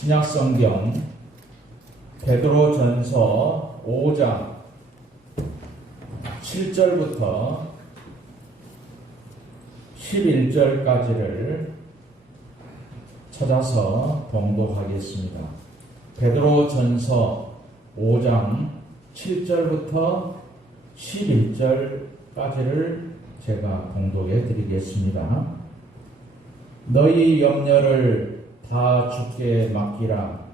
신약성경 베드로전서 5장 7절부터 11절까지를 찾아서 봉독하겠습니다. 베드로전서 5장 7절부터 11절까지를 제가 봉독해 드리겠습니다. 너희 염려를 다 주께 맡기라.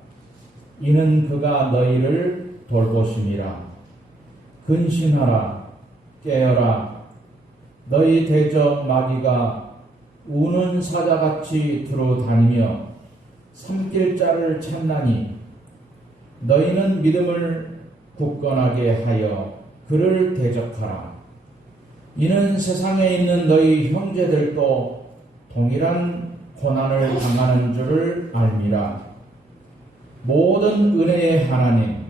이는 그가 너희를 돌보심이라. 근신하라. 깨어라. 너희 대적 마귀가 우는 사자같이 들어다니며 삼킬 자를 찾나니 너희는 믿음을 굳건하게 하여 그를 대적하라. 이는 세상에 있는 너희 형제들도 동일한 고난을 당하는 줄을 알미라. 모든 은혜의 하나님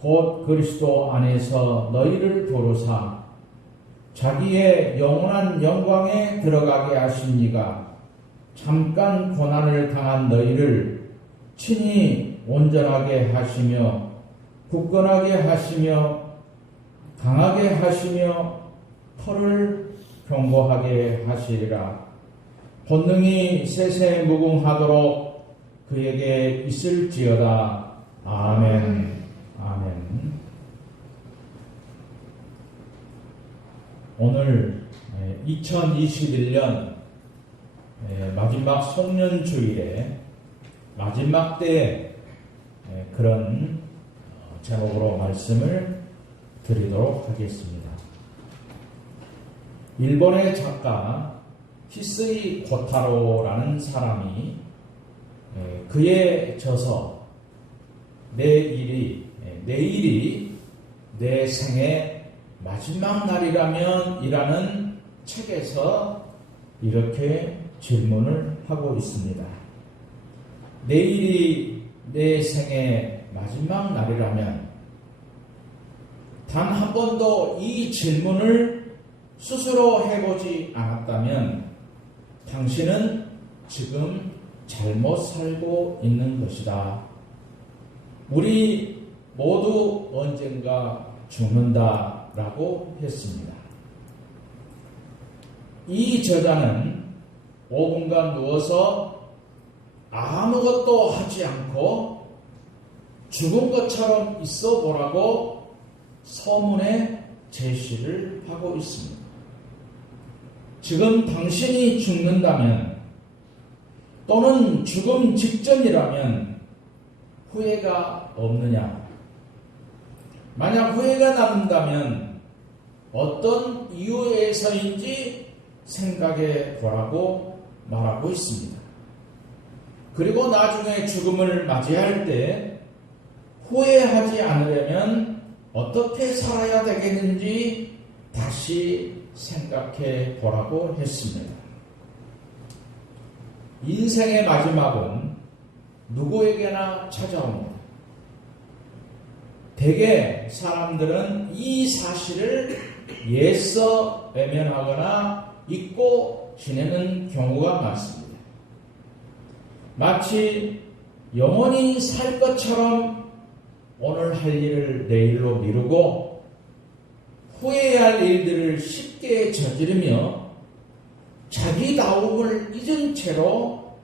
곧 그리스도 안에서 너희를 도루사 자기의 영원한 영광에 들어가게 하십니까. 잠깐 고난을 당한 너희를 친히 온전하게 하시며 굳건하게 하시며 강하게 하시며 털을 견고하게 하시리라. 본능이 세세 무궁하도록 그에게 있을지어다. 아멘. 아멘. 오늘 2021년 마지막 송년주일에 마지막 때에 그런 제목으로 말씀을 드리도록 하겠습니다. 일본의 작가 히스이 고타로라는 사람이 그의 저서 내일이 내 생의 마지막 날이라면 이라는 책에서 이렇게 질문을 하고 있습니다. 내일이 내 생의 마지막 날이라면 단 한 번도 이 질문을 스스로 해보지 않았다면 당신은 지금 잘못 살고 있는 것이다. 우리 모두 언젠가 죽는다라고 했습니다. 이 저자는 5분간 누워서 아무것도 하지 않고 죽은 것처럼 있어 보라고 서문에 제시를 하고 있습니다. 지금 당신이 죽는다면 또는 죽음 직전이라면 후회가 없느냐? 만약 후회가 남는다면 어떤 이유에서인지 생각해 보라고 말하고 있습니다. 그리고 나중에 죽음을 맞이할 때 후회하지 않으려면 어떻게 살아야 되겠는지 다시 생각해 보라고 했습니다. 인생의 마지막은 누구에게나 찾아옵니다. 대개 사람들은 이 사실을 애써 외면하거나 잊고 지내는 경우가 많습니다. 마치 영원히 살 것처럼 오늘 할 일을 내일로 미루고 후회해야 할 일들을 쉽게 저지르며 자기다움을 잊은 채로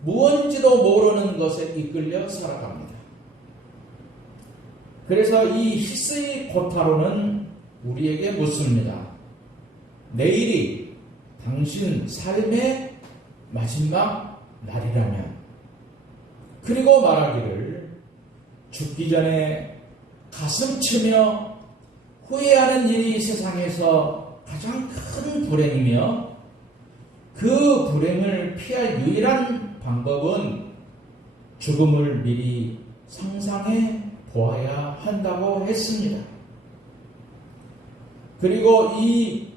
무언지도 모르는 것에 이끌려 살아갑니다. 그래서 이 히스이 고타로는 우리에게 묻습니다. 내일이 당신 삶의 마지막 날이라면, 그리고 말하기를 죽기 전에 가슴 치며 후회하는 일이 세상에서 가장 큰 불행이며 그 불행을 피할 유일한 방법은 죽음을 미리 상상해 보아야 한다고 했습니다. 그리고 이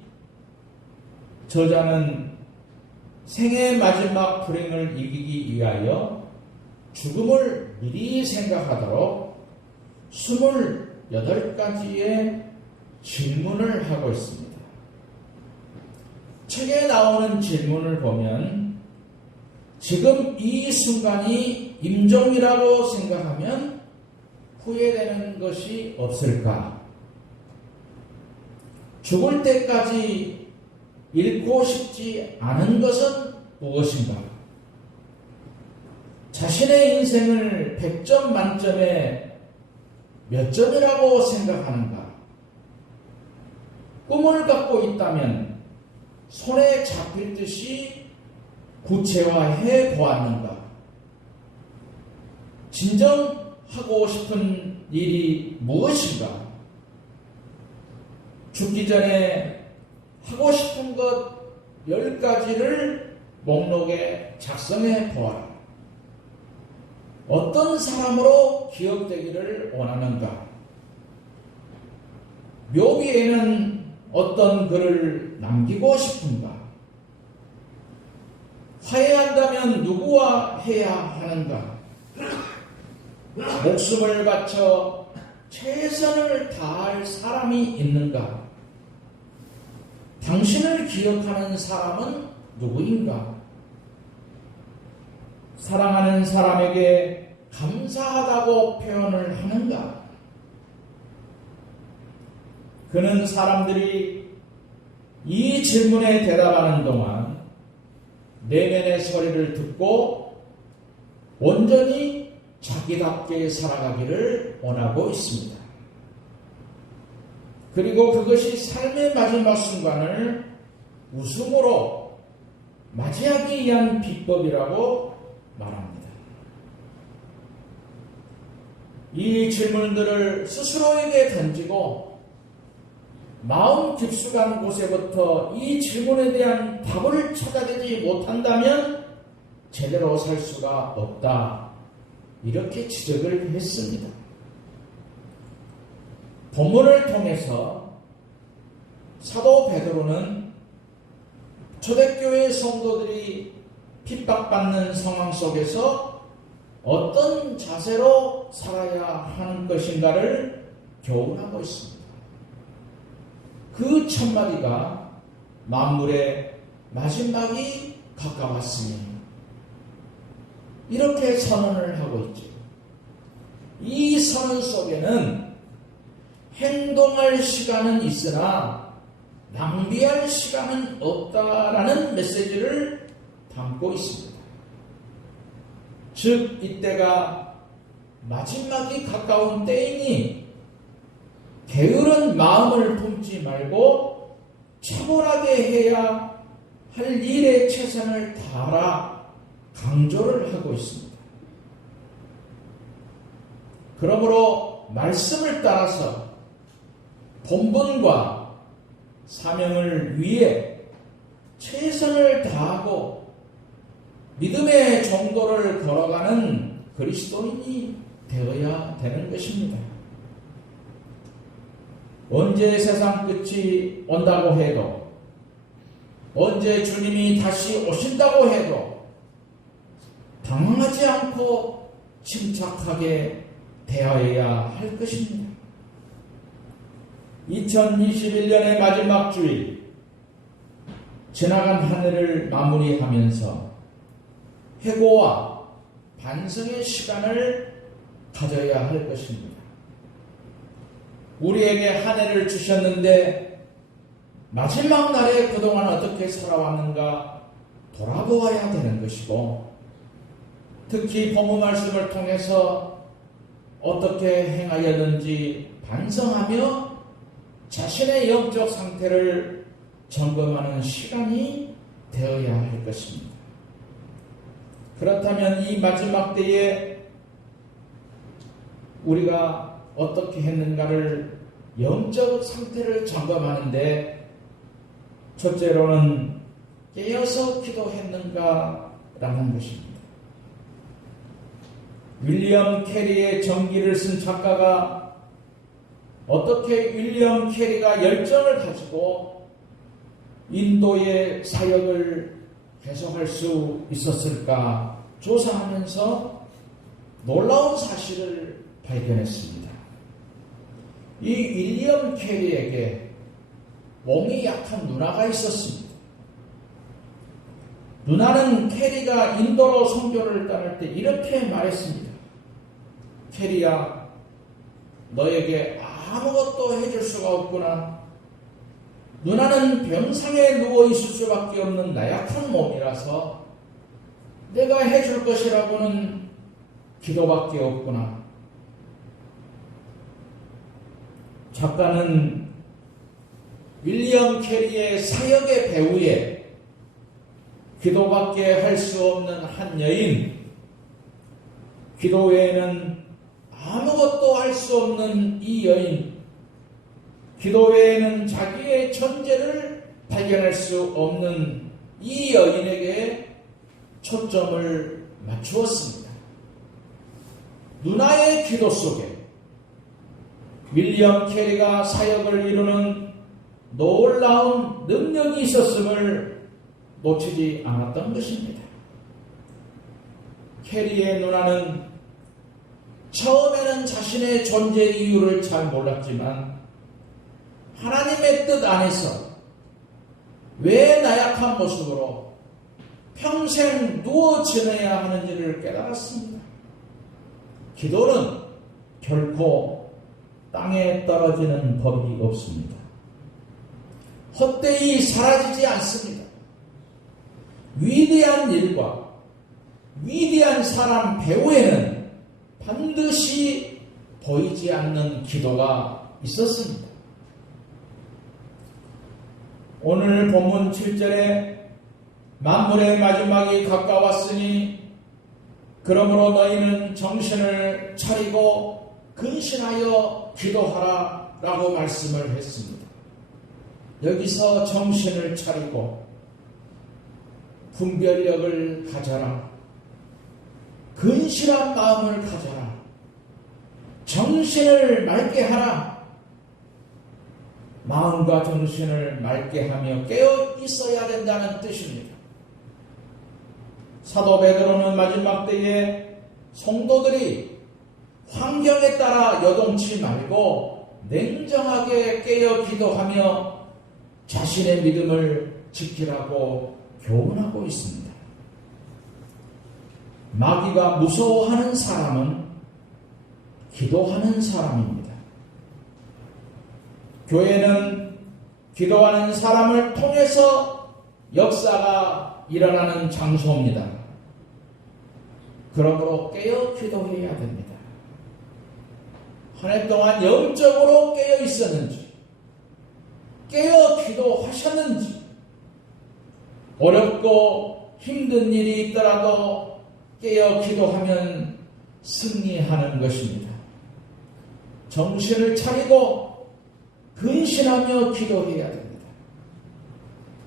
저자는 생의 마지막 불행을 이기기 위하여 죽음을 미리 생각하도록 28가지의 질문을 하고 있습니다. 책에 나오는 질문을 보면 지금 이 순간이 임종이라고 생각하면 후회되는 것이 없을까? 죽을 때까지 잃고 싶지 않은 것은 무엇인가? 자신의 인생을 100점 만점에 몇 점이라고 생각하는가? 꿈을 갖고 있다면 손에 잡힐 듯이 구체화해 보았는가? 진정 하고 싶은 일이 무엇인가? 죽기 전에 하고 싶은 것 10가지를 목록에 작성해 보아라. 어떤 사람으로 기억되기를 원하는가? 묘비에는 어떤 글을 남기고 싶은가? 화해한다면 누구와 해야 하는가? 목숨을 바쳐 최선을 다할 사람이 있는가? 당신을 기억하는 사람은 누구인가? 사랑하는 사람에게 감사하다고 표현을 하는가? 그는 사람들이 이 질문에 대답하는 동안 내면의 소리를 듣고 온전히 자기답게 살아가기를 원하고 있습니다. 그리고 그것이 삶의 마지막 순간을 웃음으로 맞이하기 위한 비법이라고 말합니다. 이 질문들을 스스로에게 던지고 마음 깊숙한 곳에부터 이 질문에 대한 답을 찾아내지 못한다면 제대로 살 수가 없다. 이렇게 지적을 했습니다. 본문을 통해서 사도 베드로는 초대교회 성도들이 핍박받는 상황 속에서 어떤 자세로 살아야 하는 것인가를 교훈하고 있습니다. 그 첫마디가 만물의 마지막이 가까웠으니 이렇게 선언을 하고 있죠. 이 선언 속에는 행동할 시간은 있으나 낭비할 시간은 없다라는 메시지를 담고 있습니다. 즉 이때가 마지막이 가까운 때이니 게으른 마음을 품지 말고 차분하게 해야 할 일에 최선을 다하라 강조를 하고 있습니다. 그러므로 말씀을 따라서 본분과 사명을 위해 최선을 다하고 믿음의 정도를 걸어가는 그리스도인이 되어야 되는 것입니다. 언제 세상 끝이 온다고 해도, 언제 주님이 다시 오신다고 해도 당황하지 않고 침착하게 대하여야 할 것입니다. 2021년의 마지막 주일, 지나간 한 해를 마무리하면서 회고와 반성의 시간을 가져야 할 것입니다. 우리에게 한 해를 주셨는데 마지막 날에 그동안 어떻게 살아왔는가 돌아보아야 되는 것이고, 특히 본문 말씀을 통해서 어떻게 행하였는지 반성하며 자신의 영적 상태를 점검하는 시간이 되어야 할 것입니다. 그렇다면 이 마지막 때에 우리가 어떻게 했는가를 영적 상태를 점검하는데 첫째로는 깨어서 기도했는가라는 것입니다. 윌리엄 캐리의 전기를 쓴 작가가 어떻게 윌리엄 캐리가 열정을 가지고 인도의 사역을 계속할 수 있었을까 조사하면서 놀라운 사실을 발견했습니다. 이 윌리엄 캐리에게 몸이 약한 누나가 있었습니다. 누나는 캐리가 인도로 선교를 떠날 때 이렇게 말했습니다. 캐리야, 너에게 아무것도 해줄 수가 없구나. 누나는 병상에 누워있을 수밖에 없는 나약한 몸이라서 내가 해줄 것이라고는 기도밖에 없구나. 작가는 윌리엄 캐리의 사역의 배후에 기도밖에 할 수 없는 한 여인, 기도 외에는 아무것도 할 수 없는 이 여인, 기도 외에는 자기의 존재를 발견할 수 없는 이 여인에게 초점을 맞추었습니다. 누나의 기도 속에 윌리엄 캐리가 사역을 이루는 놀라운 능력이 있었음을 놓치지 않았던 것입니다. 캐리의 누나는 처음에는 자신의 존재 이유를 잘 몰랐지만 하나님의 뜻 안에서 왜 나약한 모습으로 평생 누워 지내야 하는지를 깨달았습니다. 기도는 결코 땅에 떨어지는 법이 없습니다. 헛되이 사라지지 않습니다. 위대한 일과 위대한 사람 배후에는 반드시 보이지 않는 기도가 있었습니다. 오늘 본문 7절에 만물의 마지막이 가까웠으니 그러므로 너희는 정신을 차리고 근신하여 기도하라 라고 말씀을 했습니다. 여기서 정신을 차리고 분별력을 가져라, 근실한 마음을 가져라, 정신을 맑게 하라. 마음과 정신을 맑게 하며 깨어 있어야 된다는 뜻입니다. 사도 베드로는 마지막 때에 성도들이 환경에 따라 여동치 말고 냉정하게 깨어 기도하며 자신의 믿음을 지키라고 교훈하고 있습니다. 마귀가 무서워하는 사람은 기도하는 사람입니다. 교회는 기도하는 사람을 통해서 역사가 일어나는 장소입니다. 그러므로 깨어 기도해야 됩니다. 한 해 동안 영적으로 깨어 있었는지, 깨어 기도하셨는지, 어렵고 힘든 일이 있더라도 깨어 기도하면 승리하는 것입니다. 정신을 차리고 근신하며 기도해야 됩니다.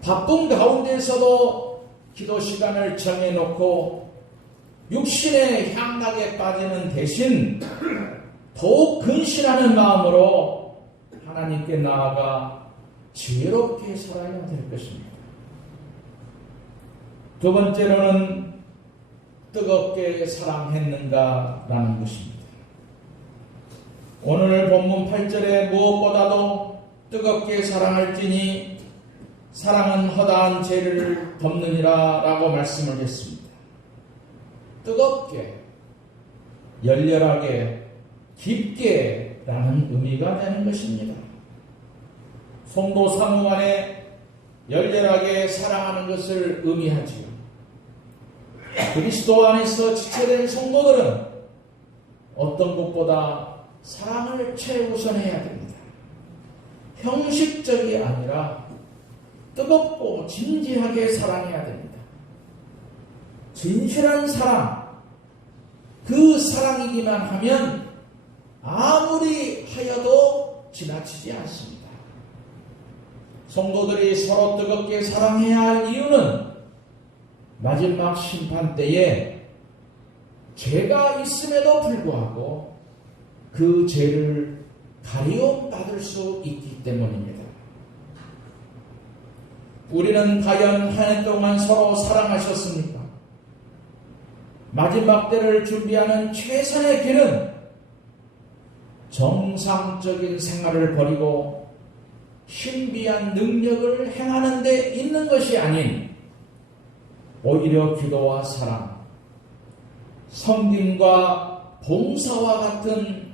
바쁜 가운데서도 기도 시간을 정해놓고 육신의 향락에 빠지는 대신 더욱 근신하는 마음으로 하나님께 나아가 지혜롭게 살아야 될 것입니다. 두 번째로는 뜨겁게 사랑했는가라는 것입니다. 오늘 본문 8절에 무엇보다도 뜨겁게 사랑할지니 사랑은 허다한 죄를 덮느니라 라고 말씀을 했습니다. 뜨겁게, 열렬하게, 깊게 라는 의미가 되는 것입니다. 성도 사무 안에 열렬하게 사랑하는 것을 의미하지요. 그리스도 안에서 지체된 성도들은 어떤 것보다 사랑을 최우선해야 됩니다. 형식적이 아니라 뜨겁고 진지하게 사랑해야 됩니다. 진실한 사랑, 그 사랑이기만 하면 아무리 하여도 지나치지 않습니다. 성도들이 서로 뜨겁게 사랑해야 할 이유는 마지막 심판 때에 죄가 있음에도 불구하고 그 죄를 가리움 받을 수 있기 때문입니다. 우리는 과연 한 해 동안 서로 사랑하셨습니까? 마지막 때를 준비하는 최선의 길은 정상적인 생활을 버리고 신비한 능력을 행하는 데 있는 것이 아닌 오히려 기도와 사랑, 섬김과 봉사와 같은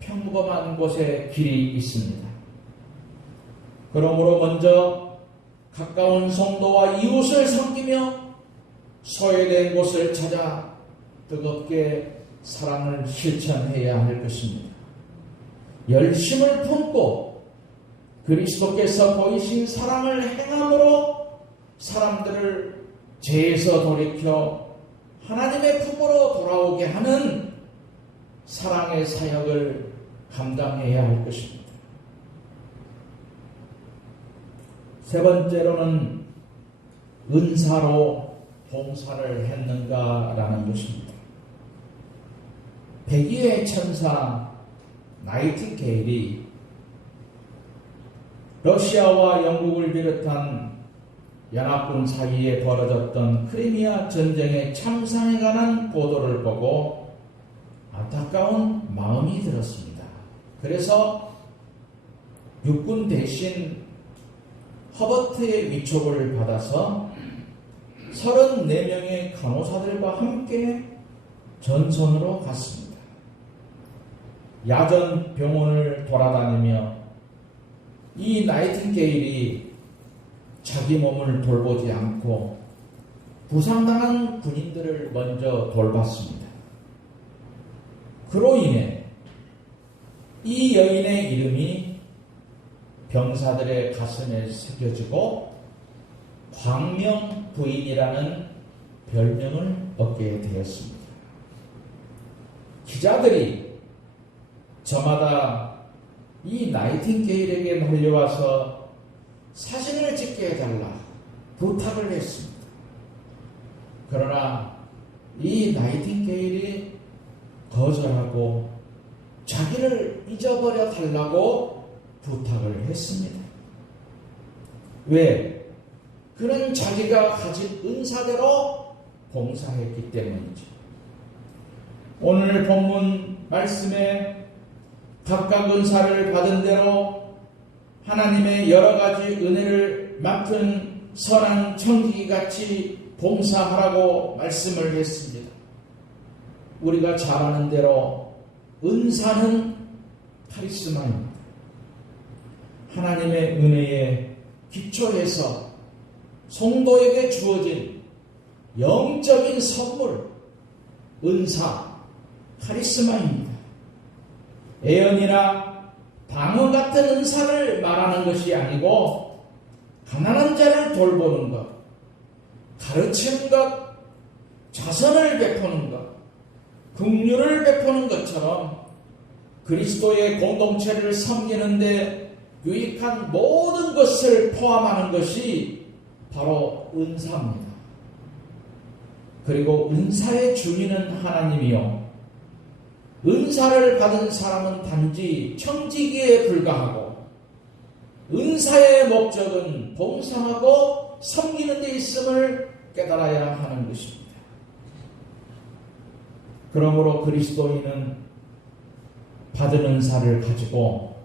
평범한 곳에 길이 있습니다. 그러므로 먼저 가까운 성도와 이웃을 섬기며 소외된 곳을 찾아 뜨겁게 사랑을 실천해야 할 것입니다. 열심을 품고 그리스도께서 보이신 사랑을 행함으로 사람들을 죄에서 돌이켜 하나님의 품으로 돌아오게 하는 사랑의 사역을 감당해야 할 것입니다. 세 번째로는 은사로 봉사를 했는가라는 것입니다. 백의의 천사 나이팅게일이 러시아와 영국을 비롯한 연합군 사이에 벌어졌던 크리미아 전쟁의 참상에 관한 보도를 보고 안타까운 마음이 들었습니다. 그래서 육군 대신 허버트의 위촉을 받아서 34명의 간호사들과 함께 전선으로 갔습니다. 야전 병원을 돌아다니며 이 나이팅게일이 자기 몸을 돌보지 않고 부상당한 군인들을 먼저 돌봤습니다. 그로 인해 이 여인의 이름이 병사들의 가슴에 새겨지고 광명 부인이라는 별명을 얻게 되었습니다. 기자들이 저마다 이 나이팅게일에게 몰려와서 사진을 찍게 해달라 부탁을 했습니다. 그러나 이 나이팅게일이 거절하고 자기를 잊어버려 달라고 부탁을 했습니다. 왜? 그는 자기가 가진 은사대로 봉사했기 때문이죠. 오늘 본문 말씀에 각각 은사를 받은 대로 하나님의 여러 가지 은혜를 맡은 선한 청지기같이 봉사하라고 말씀을 했습니다. 우리가 잘 아는 대로 은사는 카리스마입니다. 하나님의 은혜에 기초해서 성도에게 주어진 영적인 선물, 은사, 카리스마입니다. 예언이나 방언 같은 은사를 말하는 것이 아니고 가난한 자를 돌보는 것, 가르치는 것, 자선을 베푸는 것, 긍휼을 베푸는 것처럼 그리스도의 공동체를 섬기는 데 유익한 모든 것을 포함하는 것이 바로 은사입니다. 그리고 은사의 주인은 하나님이요, 은사를 받은 사람은 단지 청지기에 불과하고 은사의 목적은 봉사하고 섬기는 데 있음을 깨달아야 하는 것입니다. 그러므로 그리스도인은 받은 은사를 가지고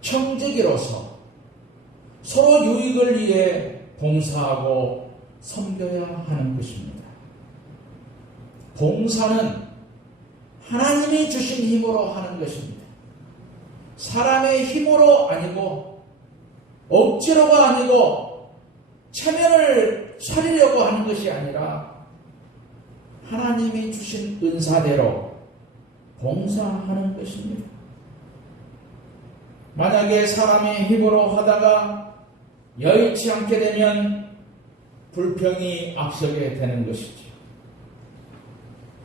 청지기로서 서로 유익을 위해 봉사하고 섬겨야 하는 것입니다. 봉사는 하나님이 주신 힘으로 하는 것입니다. 사람의 힘으로 아니고 억지로가 아니고 체면을 차리려고 하는 것이 아니라 하나님이 주신 은사대로 봉사하는 것입니다. 만약에 사람의 힘으로 하다가 여의치 않게 되면 불평이 앞서게 되는 것이죠.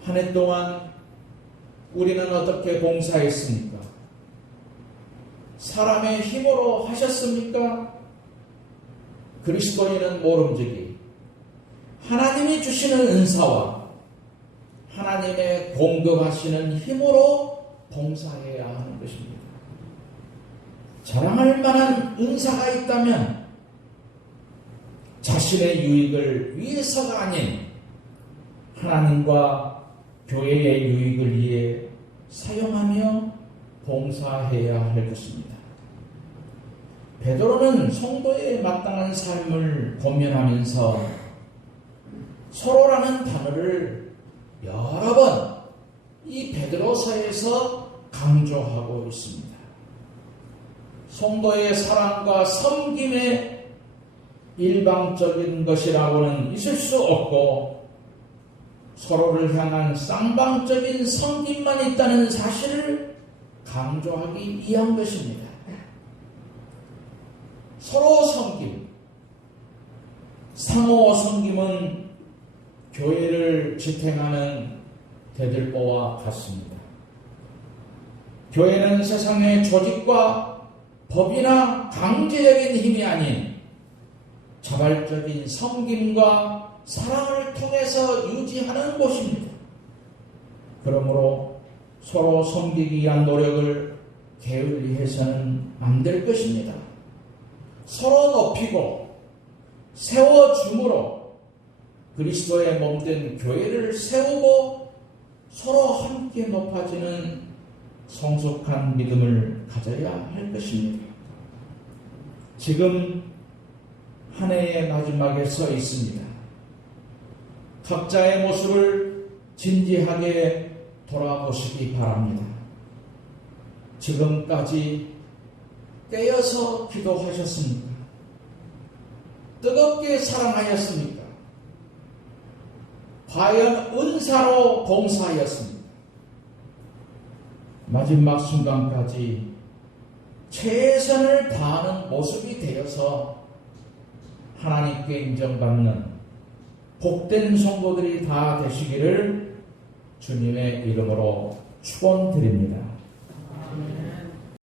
한 해 동안 우리는 어떻게 봉사했습니까? 사람의 힘으로 하셨습니까? 그리스도인은 모름지기 하나님이 주시는 은사와 하나님의 공급하시는 힘으로 봉사해야 하는 것입니다. 자랑할 만한 은사가 있다면 자신의 유익을 위해서가 아닌 하나님과 교회의 유익을 위해 사용하며 봉사해야 할 것입니다. 베드로는 성도의 마땅한 삶을 권면하면서 서로라는 단어를 여러 번 이 베드로서에서 강조하고 있습니다. 성도의 사랑과 섬김의 일방적인 것이라고는 있을 수 없고 서로를 향한 쌍방적인 섬김만 있다는 사실을 강조하기 위한 것입니다. 서로 섬김, 상호 섬김은 교회를 지탱하는 대들보와 같습니다. 교회는 세상의 조직과 법이나 강제적인 힘이 아닌 자발적인 섬김과 사랑을 통해서 유지하는 곳입니다. 그러므로 서로 섬기기 위한 노력을 게을리해서는 안 될 것입니다. 서로 높이고 세워줌으로 그리스도의 몸된 교회를 세우고 서로 함께 높아지는 성숙한 믿음을 가져야 할 것입니다. 지금 한 해의 마지막에 서 있습니다. 각자의 모습을 진지하게 돌아보시기 바랍니다. 지금까지 깨어서 기도하셨습니까? 뜨겁게 사랑하였습니까? 과연 은사로 봉사하였습니까? 마지막 순간까지 최선을 다하는 모습이 되어서 하나님께 인정받는 복된 성도들이 다 되시기를 주님의 이름으로 축원드립니다.